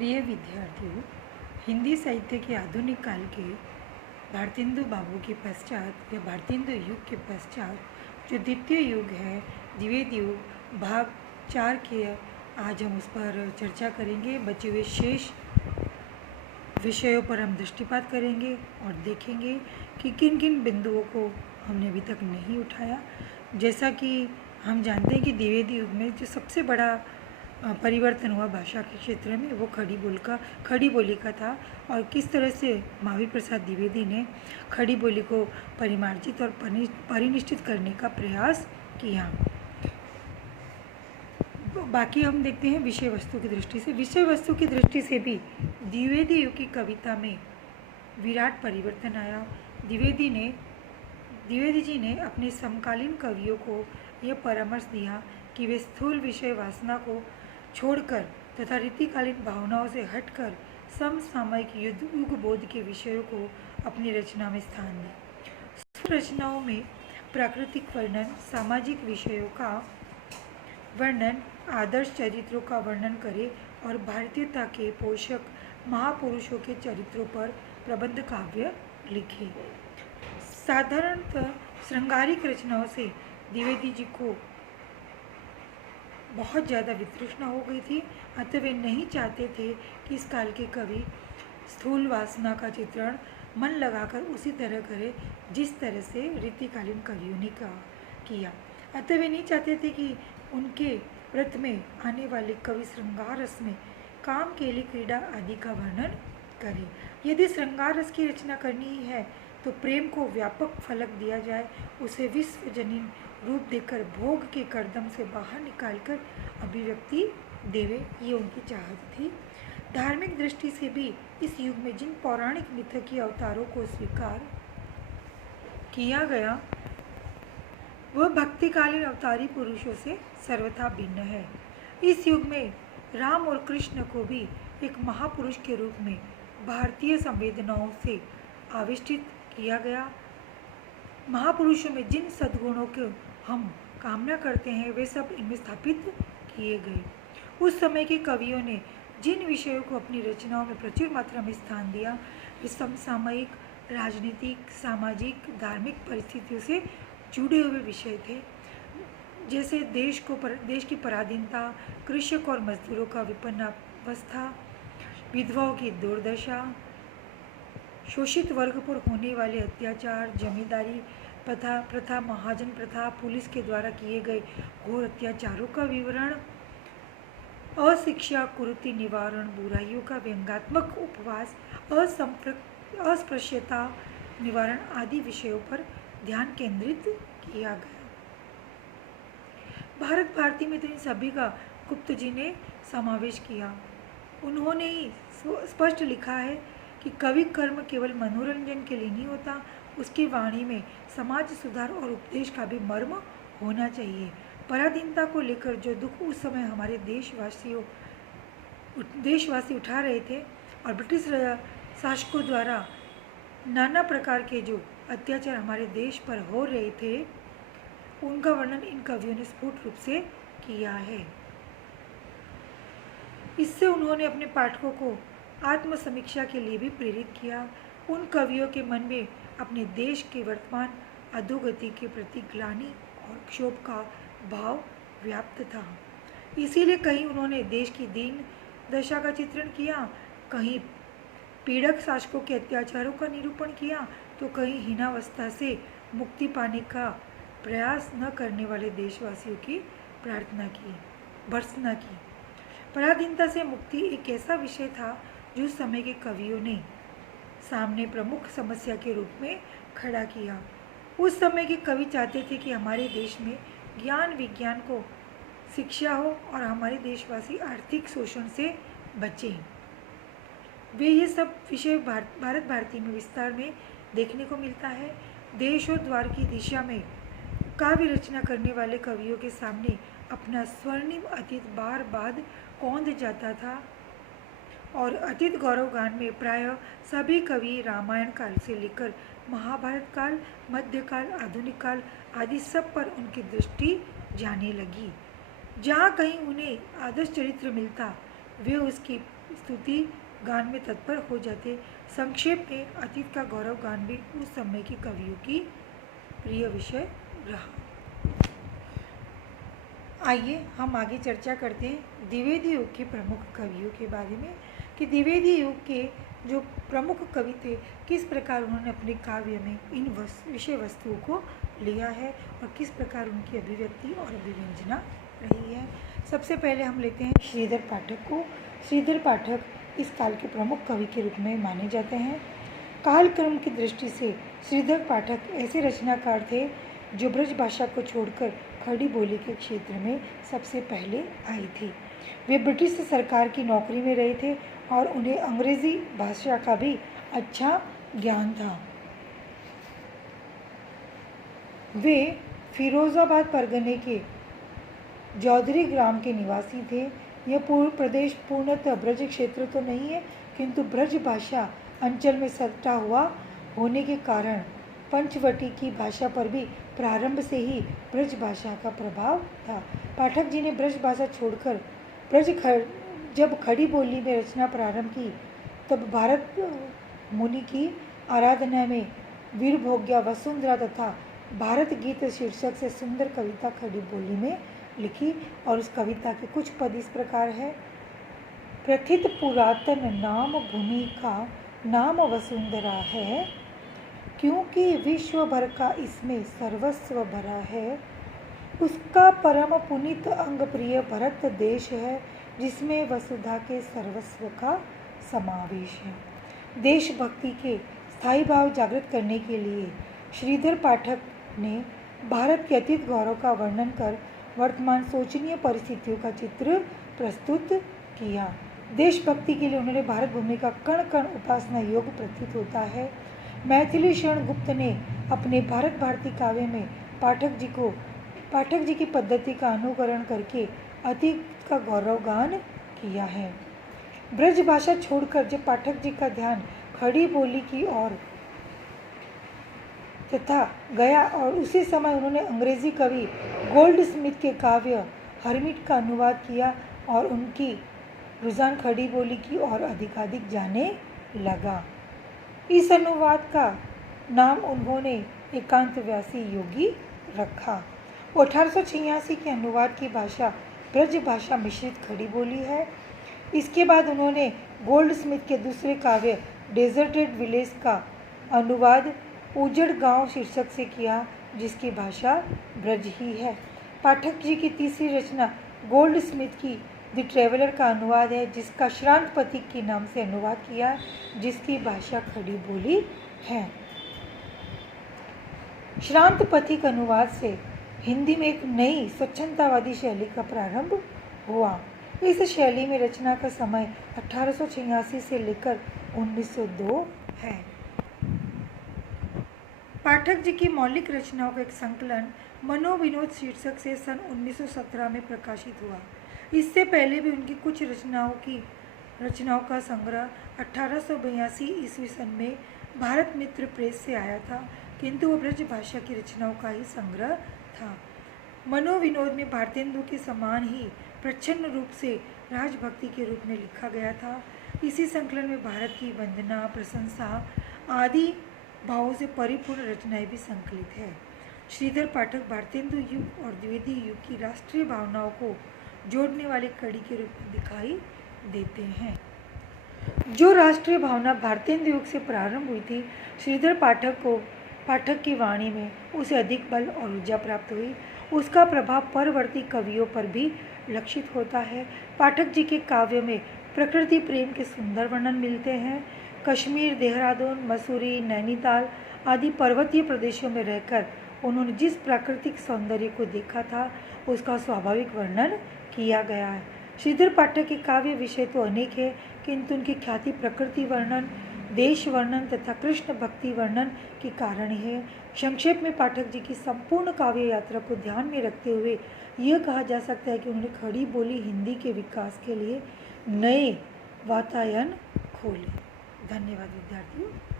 प्रिय विद्यार्थियों, हिंदी साहित्य के आधुनिक काल के भारतेंदु बाबू के पश्चात या भारतेंदु युग के पश्चात जो द्वितीय युग है, द्विवेद युग भाग 4 के आज हम उस पर चर्चा करेंगे। बचे हुए शेष विषयों पर हम दृष्टिपात करेंगे और देखेंगे कि किन किन बिंदुओं को हमने अभी तक नहीं उठाया। जैसा कि हम जानते हैं कि द्विवेदी युग में जो सबसे बड़ा परिवर्तन हुआ भाषा के क्षेत्र में वो खड़ी बोली का था, और किस तरह से महावीर प्रसाद द्विवेदी ने खड़ी बोली को परिमार्जित और परिनिष्ठित करने का प्रयास किया। बाकी हम देखते हैं विषय वस्तु की दृष्टि से। विषय वस्तु की दृष्टि से भी द्विवेदी युग की कविता में विराट परिवर्तन आया। द्विवेदी जी ने अपने समकालीन कवियों को यह परामर्श दिया कि वे स्थूल विषय वासना को छोड़कर तथा रीतिकालीन भावनाओं से हटकर समसामयिक युग बोध के विषयों को अपनी रचना में स्थान दें। रचनाओं में प्राकृतिक वर्णन, सामाजिक विषयों का वर्णन, आदर्श चरित्रों का वर्णन करें और भारतीयता के पोषक महापुरुषों के चरित्रों पर प्रबंध काव्य लिखे। साधारणतः श्रृंगारिक रचनाओं से द्विवेदी जी को बहुत ज़्यादा वितृष्णा हो गई थी, अतः वे नहीं चाहते थे कि इस काल के कवि स्थूल वासना का चित्रण मन लगाकर उसी तरह करे जिस तरह से रीतिकालीन कवियों ने किया। अतः वे नहीं चाहते थे कि उनके व्रत में आने वाले कवि श्रृंगार रस में काम, केली, क्रीड़ा आदि का वर्णन करें। यदि श्रृंगार रस की रचना करनी ही है तो प्रेम को व्यापक फलक दिया जाए, उसे विश्वजनीन रूप देकर भोग के करदम से बाहर निकालकर अभिव्यक्ति देवे, ये उनकी चाहत थी। धार्मिक दृष्टि से भी इस युग में जिन पौराणिक मिथकीय अवतारों को स्वीकार किया गया वह भक्तिकालीन अवतारी पुरुषों से सर्वथा भिन्न है। इस युग में राम और कृष्ण को भी एक महापुरुष के रूप में भारतीय संवेदनाओं से आविष्टित किया गया। महापुरुषों में जिन सद्गुणों को हम कामना करते हैं वे सब इनमें स्थापित किए गए। उस समय के कवियों ने जिन विषयों को अपनी रचनाओं में प्रचुर मात्रा में स्थान दिया वे समसामयिक, राजनीतिक, सामाजिक, धार्मिक परिस्थितियों से जुड़े हुए विषय थे, जैसे देश की पराधीनता, कृषक और मजदूरों का विपन्नावस्था, विधवाओं की दुर्दशा, शोषित वर्ग पर होने वाले अत्याचार, जमींदारी प्रथा, महाजन प्रथा, पुलिस के द्वारा किए गए घोर अत्याचारों का विवरण, अशिक्षा, कुरीति निवारण, बुराइयों का व्यंग्यात्मक उपवास, अस्पृश्यता निवारण आदि विषयों पर ध्यान केंद्रित किया गया। भारत भारती में तो इन सभी का गुप्त जी ने समावेश किया। उन्होंने ही स्पष्ट लिखा है कि कवि कर्म केवल मनोरंजन के लिए नहीं होता, उसकी वाणी में समाज सुधार और उपदेश का भी मर्म होना चाहिए। पराधीनता को लेकर जो दुख उस समय हमारे देशवासी उठा रहे थे और ब्रिटिश शासकों द्वारा नाना प्रकार के जो अत्याचार हमारे देश पर हो रहे थे उनका वर्णन इन कवियों ने स्फुट रूप से किया है। इससे उन्होंने अपने पाठकों को आत्मसमीक्षा के लिए भी प्रेरित किया। उन कवियों के मन में अपने देश के वर्तमान अधोगति के प्रति ग्लानि और क्षोभ का भाव व्याप्त था। इसीलिए कहीं उन्होंने देश की दीन दशा का चित्रण किया, कहीं पीड़क शासकों के अत्याचारों का निरूपण किया, तो कहीं हीनावस्था से मुक्ति पाने का प्रयास न करने वाले देशवासियों की भर्त्सना की। पराधीनता से मुक्ति एक ऐसा विषय था जो उस समय के कवियों ने सामने प्रमुख समस्या के रूप में खड़ा किया। उस समय के कवि चाहते थे कि हमारे देश में ज्ञान विज्ञान को शिक्षा हो और हमारे देशवासी आर्थिक शोषण से बचें। वे ये सब विषय भारत भारती में विस्तार में देखने को मिलता है। देशोद्धार की दिशा में काव्य रचना करने वाले कवियों के सामने अपना स्वर्णिम अतीत बार बाद कौंध जाता था, और अतीत गौरव गान में प्रायः सभी कवि रामायण काल से लेकर महाभारत काल, मध्यकाल, आधुनिक काल आदि सब पर उनकी दृष्टि जाने लगी। जहाँ कहीं उन्हें आदर्श चरित्र मिलता वे उसकी स्तुति गान में तत्पर हो जाते। संक्षेप में अतीत का गौरव गान भी उस समय के कवियों की प्रिय विषय रहा। आइए हम आगे चर्चा करते हैं द्विवेदी युग के प्रमुख कवियों के बारे में कि द्विवेदी युग के जो प्रमुख कवि थे किस प्रकार उन्होंने अपने काव्य में इन विषय वस्तुओं को लिया है और किस प्रकार उनकी अभिव्यक्ति और अभिव्यंजना रही है। सबसे पहले हम लेते हैं श्रीधर पाठक को। श्रीधर पाठक इस काल के प्रमुख कवि के रूप में माने जाते हैं। कालक्रम की दृष्टि से श्रीधर पाठक ऐसे रचनाकार थे जो ब्रज भाषा को छोड़कर खड़ी बोली के क्षेत्र में सबसे पहले आई थी। वे ब्रिटिश सरकार की नौकरी में रहे थे और उन्हें अंग्रेजी भाषा का भी अच्छा ज्ञान था। वे फिरोजाबाद परगने के जौधरी ग्राम के निवासी थे। यह पूर्ण प्रदेश पूर्णतः ब्रज क्षेत्र तो नहीं है, किंतु ब्रज भाषा अंचल में सटा हुआ होने के कारण पंचवटी की भाषा पर भी प्रारंभ से ही ब्रज भाषा का प्रभाव था। पाठक जी ने ब्रज भाषा छोड़कर जब खड़ी बोली में रचना प्रारंभ की तब भारत मुनि की आराधना में वीरभोग्या वसुंधरा तथा भारत गीत शीर्षक से सुंदर कविता खड़ी बोली में लिखी और उस कविता के कुछ पद इस प्रकार है। प्रथित पुरातन नाम भूमि का नाम वसुंधरा है, क्योंकि विश्व भर का इसमें सर्वस्व भरा है। उसका परम पुनीत अंग प्रिय भरत देश है, जिसमें वसुधा के सर्वस्व का समावेश है। देशभक्ति के स्थायी भाव जागृत करने के लिए श्रीधर पाठक ने भारत के अतीत गौरव का वर्णन कर वर्तमान शोचनीय परिस्थितियों का चित्र प्रस्तुत किया। देशभक्ति के लिए उन्होंने भारत भूमि का कण कण उपासना योग प्रतीत होता है। मैथिली शरण गुप्त ने अपने भारत भारती काव्य में पाठक जी की पद्धति का अनुकरण करके अतीत का गौरव गान किया है। ब्रज भाषा छोड़कर जब पाठक जी का ध्यान खड़ी बोली की ओर तथा गया और उसी समय उन्होंने अंग्रेजी कवि गोल्ड स्मिथ के काव्य हर्मिट का अनुवाद किया और उनकी रुझान खड़ी बोली की ओर अधिकाधिक जाने लगा। इस अनुवाद का नाम उन्होंने एकांतव्यासी योगी रखा। 1886 के अनुवाद की भाषा ब्रज भाषा मिश्रित खड़ी बोली है। इसके बाद उन्होंने गोल्ड स्मिथ के दूसरे काव्य डेजर्टेड विलेज का अनुवाद उजड़ गांव शीर्षक से किया, जिसकी भाषा ब्रज ही है। पाठक जी की तीसरी रचना गोल्ड स्मिथ की द ट्रेवलर का अनुवाद है, जिसका श्रांत पथिक के नाम से अनुवाद किया, जिसकी भाषा खड़ी बोली है। श्रांत पथिक अनुवाद से हिंदी में एक नई स्वच्छंदतावादी शैली का प्रारंभ हुआ। इस शैली में रचना का समय 1886 से लेकर 1902 है। पाठक जी की मौलिक रचनाओं का एक संकलन मनोविनोद शीर्षक से सन 1917 में प्रकाशित हुआ। इससे पहले भी उनकी कुछ रचनाओं का संग्रह 1882 ईस्वी सन में भारत मित्र प्रेस से आया था, किंतु वह ब्रज भाषा की रचनाओं का ही संग्रह था। मनोविनोद में भारतेंदु के समान ही प्रच्छन्न रूप से राजभक्ति के रूप में लिखा गया था। इसी संकलन में भारत की वंदना, प्रशंसा आदि भावों से परिपूर्ण रचनाएं भी संकलित है। श्रीधर पाठक भारतेंदु युग और द्विवेदी युग की राष्ट्रीय भावनाओं को जोड़ने वाले कड़ी के रूप में दिखाई देते हैं। जो राष्ट्रीय भावना भारतेंदु युग से प्रारंभ हुई थी, श्रीधर पाठक की वाणी में उसे अधिक बल और ऊर्जा प्राप्त हुई। उसका प्रभाव परवर्ती कवियों पर भी लक्षित होता है। पाठक जी के काव्य में प्रकृति प्रेम के सुंदर वर्णन मिलते हैं। कश्मीर, देहरादून, मसूरी, नैनीताल आदि पर्वतीय प्रदेशों में रहकर उन्होंने जिस प्राकृतिक सौंदर्य को देखा था, उसका स्वाभाविक वर्णन किया गया है। श्रीधर पाठक के काव्य विषय तो अनेक है, किंतु उनकी ख्याति प्रकृति वर्णन, देश वर्णन तथा कृष्ण भक्ति वर्णन के कारण है। संक्षेप में पाठक जी की संपूर्ण काव्य यात्रा को ध्यान में रखते हुए यह कहा जा सकता है कि उन्होंने खड़ी बोली हिंदी के विकास के लिए नए वातायन खोले। धन्यवाद विद्यार्थियों।